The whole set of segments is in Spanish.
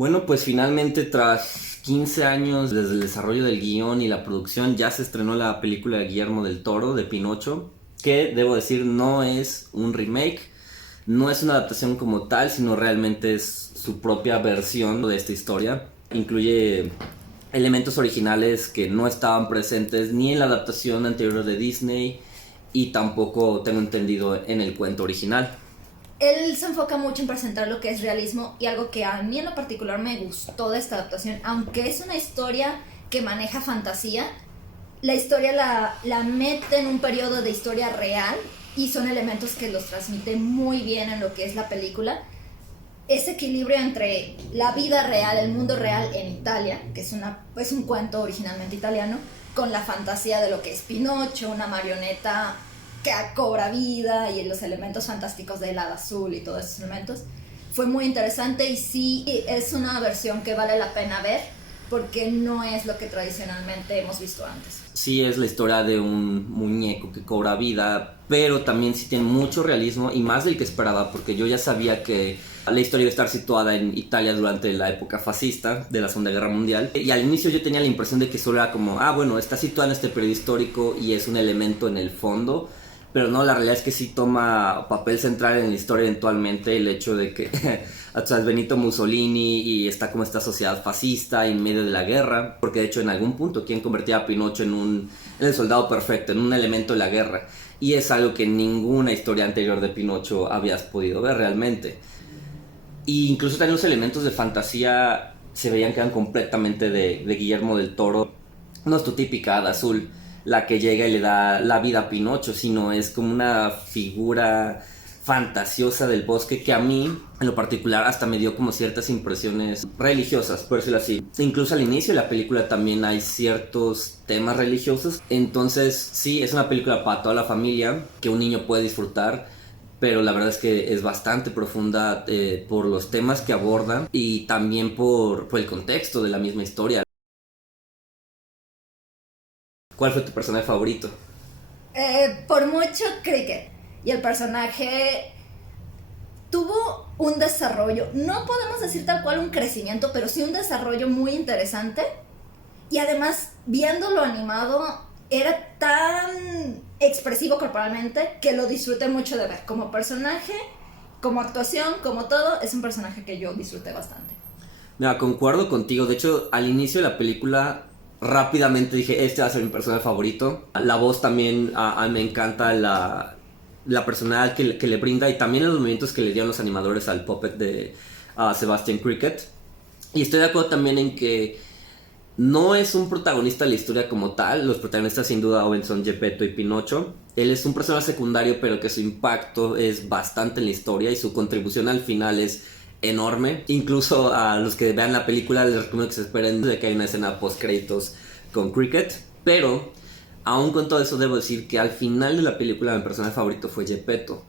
Bueno, pues finalmente tras 15 años desde el desarrollo del guión y la producción ya se estrenó la película de Guillermo del Toro de Pinocho, que debo decir no es un remake, no es una adaptación como tal, sino realmente es su propia versión de esta historia. Incluye elementos originales que no estaban presentes ni en la adaptación anterior de Disney y tampoco tengo entendido en el cuento original. Él se enfoca mucho en presentar lo que es realismo y algo que a mí en lo particular me gustó de esta adaptación, aunque es una historia que maneja fantasía, la historia la mete en un periodo de historia real y son elementos que los transmite muy bien en lo que es la película. Ese equilibrio entre la vida real, el mundo real en Italia, que es un cuento originalmente italiano, con la fantasía de lo que es Pinocho, una marioneta que cobra vida y los elementos fantásticos del hada azul y todos esos elementos. Fue muy interesante y sí es una versión que vale la pena ver porque no es lo que tradicionalmente hemos visto antes. Sí es la historia de un muñeco que cobra vida, pero también sí tiene mucho realismo y más del que esperaba, porque yo ya sabía que la historia iba a estar situada en Italia durante la época fascista de la Segunda Guerra Mundial, y al inicio yo tenía la impresión de que solo era como, bueno, está situada en este periodo histórico y es un elemento en el fondo, pero no, la realidad es que sí toma papel central en la historia eventualmente el hecho de que es Benito Mussolini y está como esta sociedad fascista en medio de la guerra, porque de hecho en algún punto quieren convertir a Pinocho en el soldado perfecto, en un elemento de la guerra, y es algo que en ninguna historia anterior de Pinocho habías podido ver realmente. Y incluso también los elementos de fantasía se veían que eran completamente de Guillermo del Toro. No es tu típica hada azul la que llega y le da la vida a Pinocho, sino es como una figura fantasiosa del bosque que a mí, en lo particular, hasta me dio como ciertas impresiones religiosas, por decirlo así. Incluso al inicio de la película también hay ciertos temas religiosos. Entonces, sí, es una película para toda la familia que un niño puede disfrutar, pero la verdad es que es bastante profunda por los temas que aborda y también por el contexto de la misma historia. ¿Cuál fue tu personaje favorito? Por mucho Cricket. Y el personaje tuvo un desarrollo, no podemos decir tal cual un crecimiento, pero sí un desarrollo muy interesante. Y además, viéndolo animado, era tan expresivo corporalmente que lo disfruté mucho de ver. Como personaje, como actuación, como todo, es un personaje que yo disfruté bastante. Mira, concuerdo contigo. De hecho, al inicio de la película, rápidamente dije, este va a ser mi personaje favorito. La voz también, me encanta la personalidad que le brinda y también los movimientos que le dieron los animadores al puppet de Sebastian Cricket. Y estoy de acuerdo también en que no es un protagonista de la historia como tal. Los protagonistas sin duda son Geppetto y Pinocho. Él es un personaje secundario, pero que su impacto es bastante en la historia y su contribución al final es enorme. Incluso a los que vean la película les recomiendo que se esperen de que hay una escena post créditos con Cricket. Pero aún con todo eso debo decir que al final de la película mi personaje favorito fue Geppetto.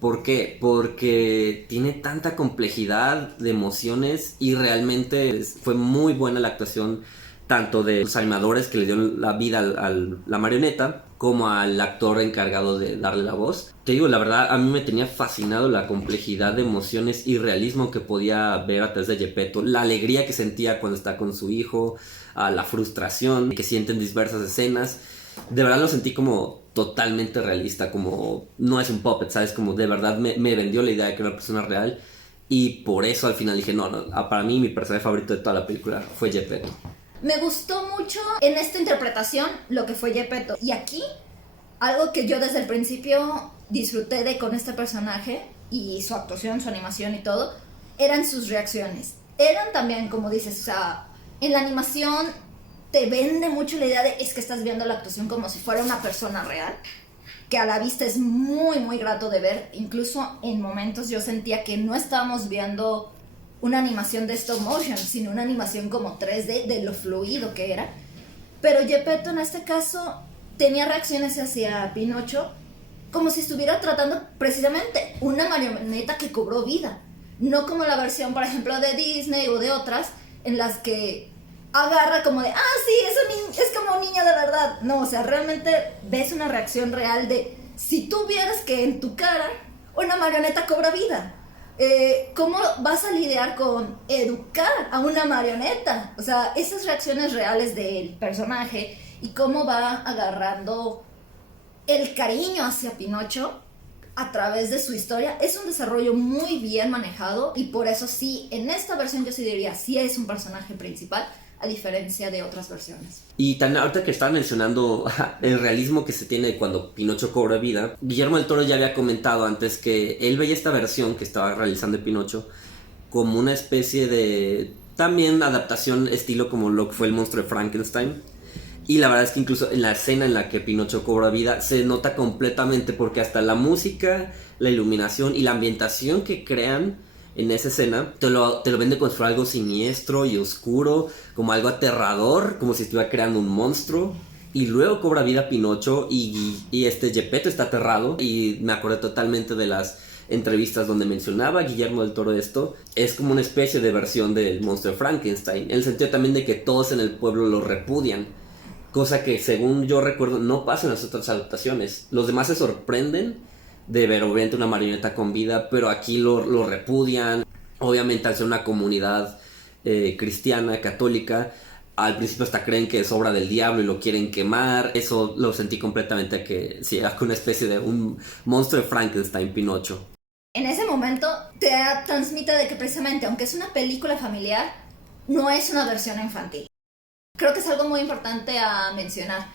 ¿Por qué? Porque tiene tanta complejidad de emociones y realmente fue muy buena la actuación tanto de los animadores que le dieron la vida a la marioneta como al actor encargado de darle la voz. Te digo, la verdad, a mí me tenía fascinado la complejidad de emociones y realismo que podía ver a través de Geppetto, la alegría que sentía cuando está con su hijo, la frustración que siente en diversas escenas. De verdad lo sentí como totalmente realista, como no es un puppet, ¿sabes? Como de verdad me vendió la idea de que era una persona real y por eso al final dije, no, para mí mi personaje favorito de toda la película fue Geppetto. Me gustó mucho en esta interpretación lo que fue Geppetto. Y aquí, algo que yo desde el principio disfruté de con este personaje y su actuación, su animación y todo, eran sus reacciones. Eran también, como dices, o sea, en la animación te vende mucho la idea de es que estás viendo la actuación como si fuera una persona real, que a la vista es muy, muy grato de ver. Incluso en momentos yo sentía que no estábamos viendo una animación de stop motion, sino una animación como 3D de lo fluido que era. Pero Geppetto en este caso tenía reacciones hacia Pinocho como si estuviera tratando precisamente una marioneta que cobró vida. No como la versión, por ejemplo, de Disney o de otras, en las que agarra como de, sí, es como un niño de verdad. No, o sea, realmente ves una reacción real de si tú vieras que en tu cara una marioneta cobra vida. ¿Cómo vas a lidiar con educar a una marioneta? O sea, esas reacciones reales del personaje y cómo va agarrando el cariño hacia Pinocho a través de su historia es un desarrollo muy bien manejado y por eso sí, en esta versión yo sí diría, sí es un personaje principal a diferencia de otras versiones. Y también ahorita que estaba mencionando el realismo que se tiene cuando Pinocho cobra vida, Guillermo del Toro ya había comentado antes que él veía esta versión que estaba realizando de Pinocho como una especie de también adaptación estilo como lo que fue el monstruo de Frankenstein. Y la verdad es que incluso en la escena en la que Pinocho cobra vida se nota completamente porque hasta la música, la iluminación y la ambientación que crean en esa escena te lo vende como si fuera algo siniestro y oscuro, como algo aterrador, como si estuviera creando un monstruo. Y luego cobra vida Pinocho y Geppetto está aterrado. Y me acordé totalmente de las entrevistas donde mencionaba Guillermo del Toro esto. Es como una especie de versión del monstruo de Frankenstein, en el sentido también de que todos en el pueblo lo repudian. Cosa que según yo recuerdo no pasa en las otras adaptaciones. Los demás se sorprenden de ver obviamente una marioneta con vida, pero aquí lo repudian. Obviamente al ser una comunidad cristiana, católica, al principio hasta creen que es obra del diablo y lo quieren quemar. Eso lo sentí completamente que sí, era una especie de un monstruo de Frankenstein, Pinocho. En ese momento te transmite de que precisamente, aunque es una película familiar, no es una versión infantil. Creo que es algo muy importante a mencionar.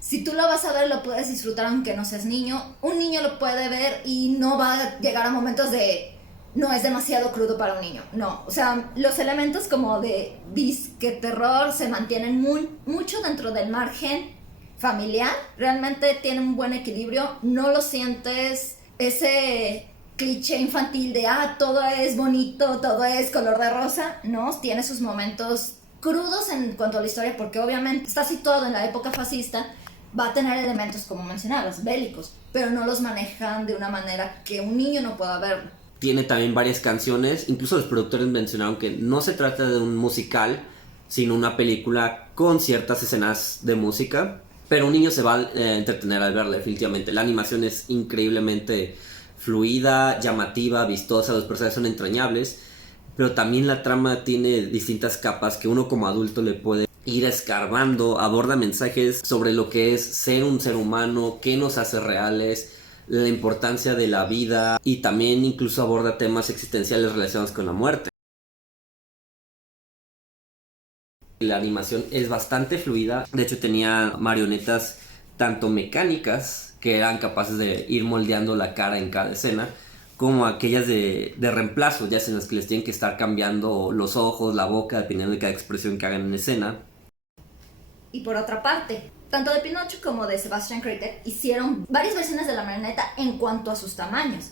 Si tú lo vas a ver, lo puedes disfrutar aunque no seas niño. Un niño lo puede ver y no va a llegar a momentos de no es demasiado crudo para un niño. No, o sea, los elementos como de disque terror se mantienen mucho dentro del margen familiar. Realmente tiene un buen equilibrio. No lo sientes ese cliché infantil de todo es bonito, todo es color de rosa. No, tiene sus momentos crudos en cuanto a la historia, porque obviamente está situado en la época fascista, va a tener elementos, como mencionabas, bélicos, pero no los manejan de una manera que un niño no pueda verlo. Tiene también varias canciones, incluso los productores mencionaron que no se trata de un musical, sino una película con ciertas escenas de música, pero un niño se va a entretener al verla definitivamente. La animación es increíblemente fluida, llamativa, vistosa, los personajes son entrañables, pero también la trama tiene distintas capas que uno como adulto le puede ir escarbando. Aborda mensajes sobre lo que es ser un ser humano, qué nos hace reales, la importancia de la vida, y también incluso aborda temas existenciales relacionados con la muerte. La animación es bastante fluida, de hecho tenía marionetas tanto mecánicas que eran capaces de ir moldeando la cara en cada escena, como aquellas de reemplazo, ya sea en las que les tienen que estar cambiando los ojos, la boca, dependiendo de cada expresión que hagan en escena. Y por otra parte, tanto de Pinocho como de Sebastian Kritick hicieron varias versiones de la marioneta en cuanto a sus tamaños,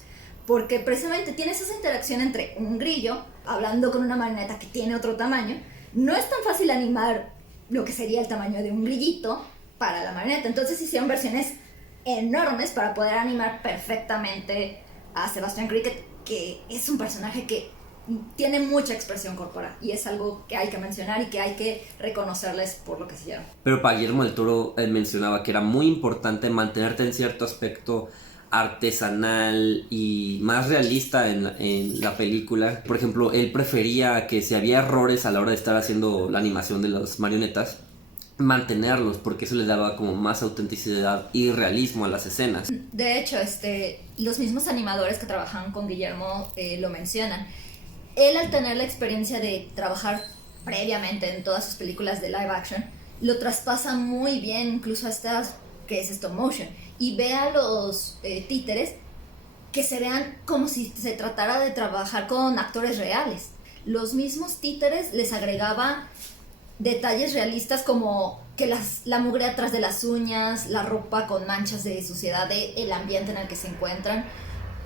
porque precisamente tienes esa interacción entre un grillo hablando con una marioneta que tiene otro tamaño. No es tan fácil animar lo que sería el tamaño de un grillito para la marioneta, entonces hicieron versiones enormes para poder animar perfectamente a Sebastian Kritick, que es un personaje que tiene mucha expresión corporal y es algo que hay que mencionar y que hay que reconocerles por lo que hicieron. Pero para Guillermo del Toro mencionaba que era muy importante mantenerte en cierto aspecto artesanal y más realista en la película. Por ejemplo, él prefería que si había errores a la hora de estar haciendo la animación de las marionetas, mantenerlos, porque eso le daba como más autenticidad y realismo a las escenas. De hecho, los mismos animadores que trabajan con Guillermo lo mencionan. Él, al tener la experiencia de trabajar previamente en todas sus películas de live action, lo traspasa muy bien incluso a estas que es stop motion, y ve a los títeres que se vean como si se tratara de trabajar con actores reales. Los mismos títeres les agregaba detalles realistas como que la mugre atrás de las uñas, la ropa con manchas de suciedad, el ambiente en el que se encuentran.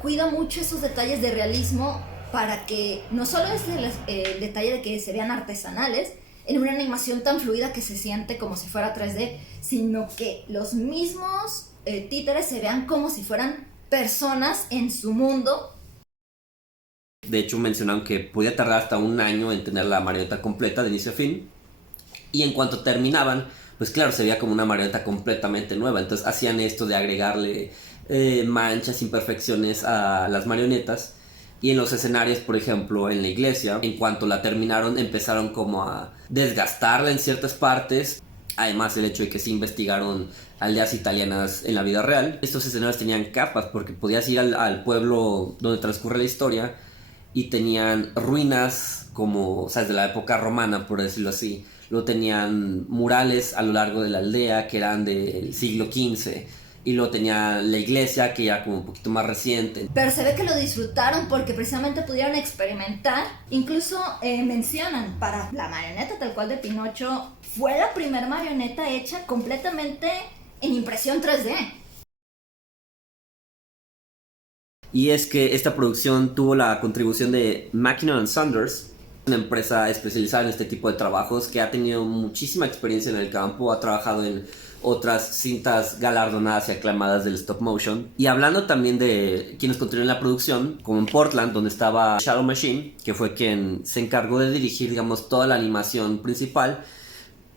Cuida mucho esos detalles de realismo para que no solo es el detalle de que se vean artesanales en una animación tan fluida que se siente como si fuera 3D, sino que los mismos títeres se vean como si fueran personas en su mundo. De hecho mencionaron que podía tardar hasta un año en tener la marioneta completa de inicio a fin, y en cuanto terminaban, pues claro, se veía como una marioneta completamente nueva. Entonces hacían esto de agregarle manchas, imperfecciones a las marionetas Y en los escenarios, por ejemplo, en la iglesia, en cuanto la terminaron, empezaron como a desgastarla en ciertas partes. Además, el hecho de que se investigaron aldeas italianas en la vida real. Estos escenarios tenían capas porque podías ir al pueblo donde transcurre la historia y tenían ruinas como, o sea, de la época romana, por decirlo así. Luego tenían murales a lo largo de la aldea que eran del siglo XV. Y luego tenía la iglesia que ya como un poquito más reciente. Pero se ve que lo disfrutaron porque precisamente pudieron experimentar. Incluso mencionan para la marioneta tal cual de Pinocho, fue la primera marioneta hecha completamente en impresión 3D. Y es que esta producción tuvo la contribución de Mackinnon Saunders, una empresa especializada en este tipo de trabajos que ha tenido muchísima experiencia en el campo, ha trabajado en otras cintas galardonadas y aclamadas del stop motion. Y hablando también de quienes continuaron la producción, como en Portland, donde estaba Shadow Machine, que fue quien se encargó de dirigir, digamos, toda la animación principal,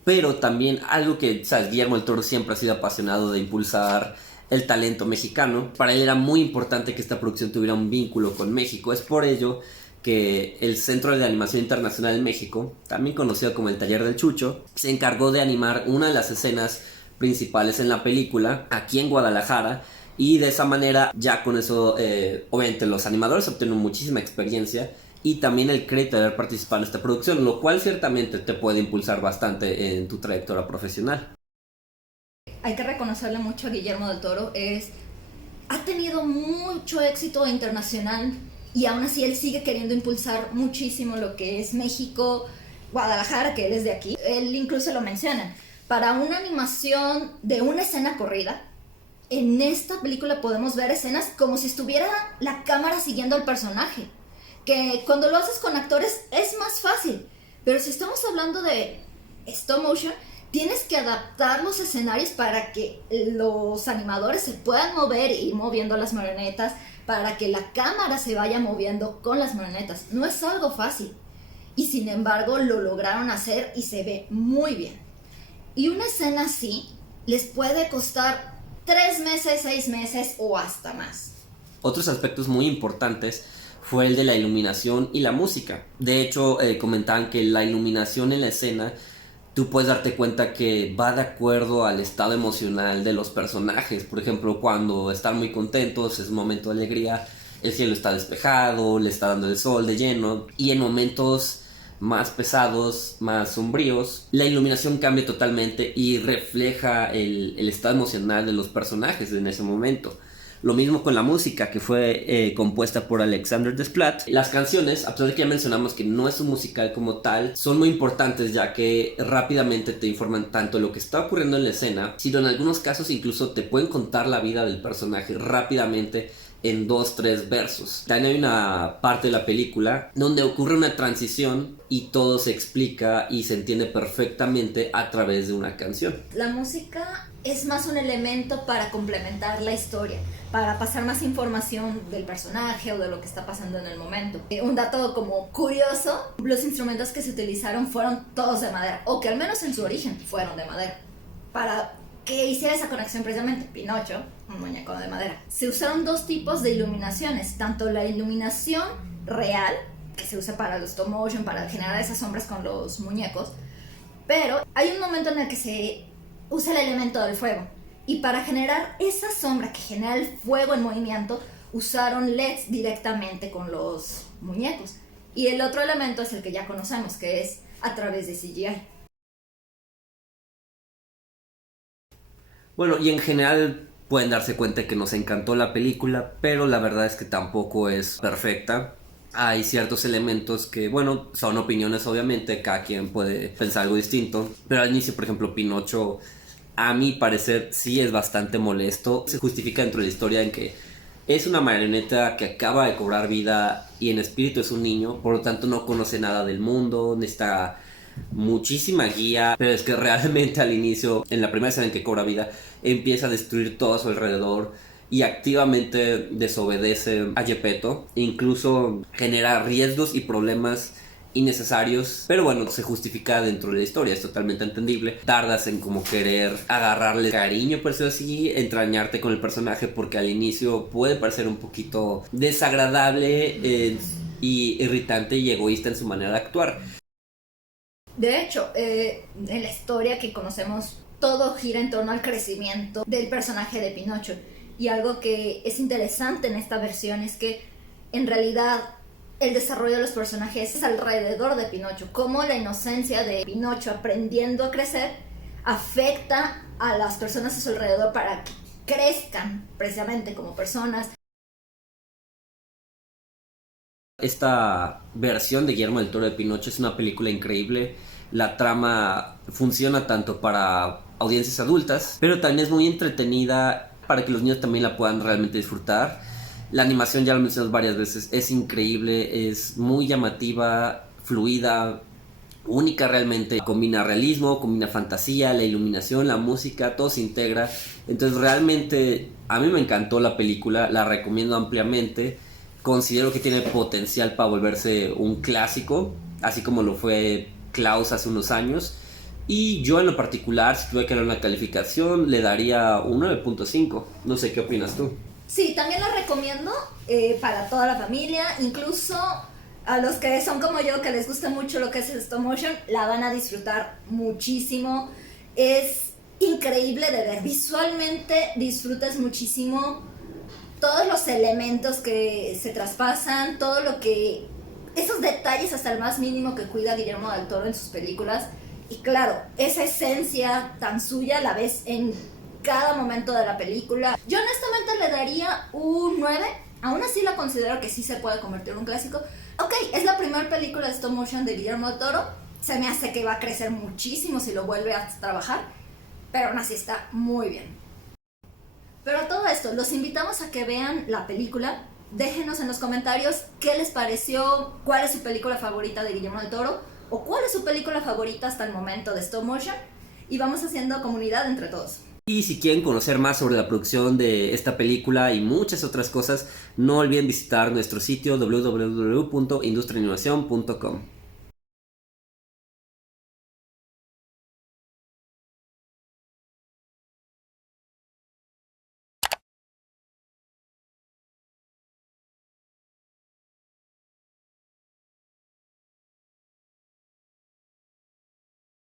pero también algo que, sabes, Guillermo del Toro siempre ha sido apasionado de impulsar el talento mexicano. Para él era muy importante que esta producción tuviera un vínculo con México. Es por ello que el Centro de Animación Internacional de México, también conocido como el Taller del Chucho, se encargó de animar una de las escenas principales en la película aquí en Guadalajara, y de esa manera ya con eso obviamente los animadores obtienen muchísima experiencia y también el crédito de haber participado en esta producción, lo cual ciertamente te puede impulsar bastante en tu trayectoria profesional. Hay que reconocerle mucho a Guillermo del Toro, ha tenido mucho éxito internacional y aún así él sigue queriendo impulsar muchísimo lo que es México, Guadalajara, que él es de aquí. Él incluso lo menciona. Para una animación de una escena corrida, en esta película podemos ver escenas como si estuviera la cámara siguiendo al personaje. Que cuando lo haces con actores es más fácil. Pero si estamos hablando de stop motion, tienes que adaptar los escenarios para que los animadores se puedan mover e ir moviendo las marionetas, para que la cámara se vaya moviendo con las marionetas. No es algo fácil. Y sin embargo lo lograron hacer y se ve muy bien. Y una escena así les puede costar 3 meses, 6 meses o hasta más. Otros aspectos muy importantes fue el de la iluminación y la música. De hecho, comentaban que la iluminación en la escena, tú puedes darte cuenta que va de acuerdo al estado emocional de los personajes. Por ejemplo, cuando están muy contentos, es un momento de alegría, el cielo está despejado, le está dando el sol de lleno. Y en momentos más pesados, más sombríos, la iluminación cambia totalmente y refleja el estado emocional de los personajes en ese momento. Lo mismo con la música, que fue compuesta por Alexander Desplat. Las canciones, a pesar de que ya mencionamos que no es un musical como tal, son muy importantes ya que rápidamente te informan tanto lo que está ocurriendo en la escena, sino en algunos casos incluso te pueden contar la vida del personaje rápidamente en 2-3 versos. También hay una parte de la película donde ocurre una transición y todo se explica y se entiende perfectamente a través de una canción. La música es más un elemento para complementar la historia, para pasar más información del personaje o de lo que está pasando en el momento. Un dato como curioso, los instrumentos que se utilizaron fueron todos de madera, o que al menos en su origen fueron de madera, para que hiciera esa conexión precisamente. Pinocho, un muñeco de madera. Se usaron 2 tipos de iluminaciones, tanto la iluminación real, que se usa para los stop motion, para generar esas sombras con los muñecos, pero hay un momento en el que se usa el elemento del fuego, y para generar esa sombra que genera el fuego en movimiento, usaron LEDs directamente con los muñecos. Y el otro elemento es el que ya conocemos, que es a través de CGI. Bueno, y en general pueden darse cuenta que nos encantó la película, pero la verdad es que tampoco es perfecta. Hay ciertos elementos que, bueno, son opiniones obviamente, cada quien puede pensar algo distinto, pero al inicio, por ejemplo, Pinocho, a mi parecer, sí es bastante molesto. Se justifica dentro de la historia en que es una marioneta que acaba de cobrar vida y en espíritu es un niño, por lo tanto no conoce nada del mundo, necesita muchísima guía, pero es que realmente al inicio, en la primera escena en que cobra vida, empieza a destruir todo a su alrededor y activamente desobedece a Geppetto, incluso genera riesgos y problemas innecesarios, pero bueno, se justifica dentro de la historia, es totalmente entendible. Tardas en como querer agarrarle cariño, por decirlo así, entrañarte con el personaje, porque al inicio puede parecer un poquito desagradable y irritante y egoísta en su manera de actuar. De hecho, en la historia que conocemos, todo gira en torno al crecimiento del personaje de Pinocho. Y algo que es interesante en esta versión es que en realidad el desarrollo de los personajes es alrededor de Pinocho. Cómo la inocencia de Pinocho aprendiendo a crecer afecta a las personas a su alrededor para que crezcan precisamente como personas. Esta versión de Guillermo del Toro de Pinocho es una película increíble. La trama funciona tanto para audiencias adultas, pero también es muy entretenida para que los niños también la puedan realmente disfrutar. La animación, ya lo mencionamos varias veces, es increíble, es muy llamativa, fluida, única realmente. Combina realismo, combina fantasía, la iluminación, la música, todo se integra. Entonces realmente a mí me encantó la película, la recomiendo ampliamente. Considero que tiene potencial para volverse un clásico, así como lo fue Klaus hace unos años. Y yo en lo particular, si tuviera que dar una calificación, le daría un 9.5. No sé qué opinas tú. Sí, también la recomiendo para toda la familia, incluso a los que son como yo, que les gusta mucho lo que es el stop motion, la van a disfrutar muchísimo. Es increíble de ver, visualmente disfrutas muchísimo todos los elementos que se traspasan, todo lo que... esos detalles hasta el más mínimo que cuida Guillermo del Toro en sus películas. Y claro, esa esencia tan suya la ves en cada momento de la película. Yo honestamente le daría un 9. Aún así la considero que sí se puede convertir en un clásico. Ok, es la primera película de stop motion de Guillermo del Toro. Se me hace que va a crecer muchísimo si lo vuelve a trabajar, pero aún así está muy bien. Pero a todo esto, los invitamos a que vean la película. Déjenos en los comentarios qué les pareció, cuál es su película favorita de Guillermo del Toro, o cuál es su película favorita hasta el momento de stop motion, y vamos haciendo comunidad entre todos. Y si quieren conocer más sobre la producción de esta película y muchas otras cosas, no olviden visitar nuestro sitio www.industriaanimacion.com.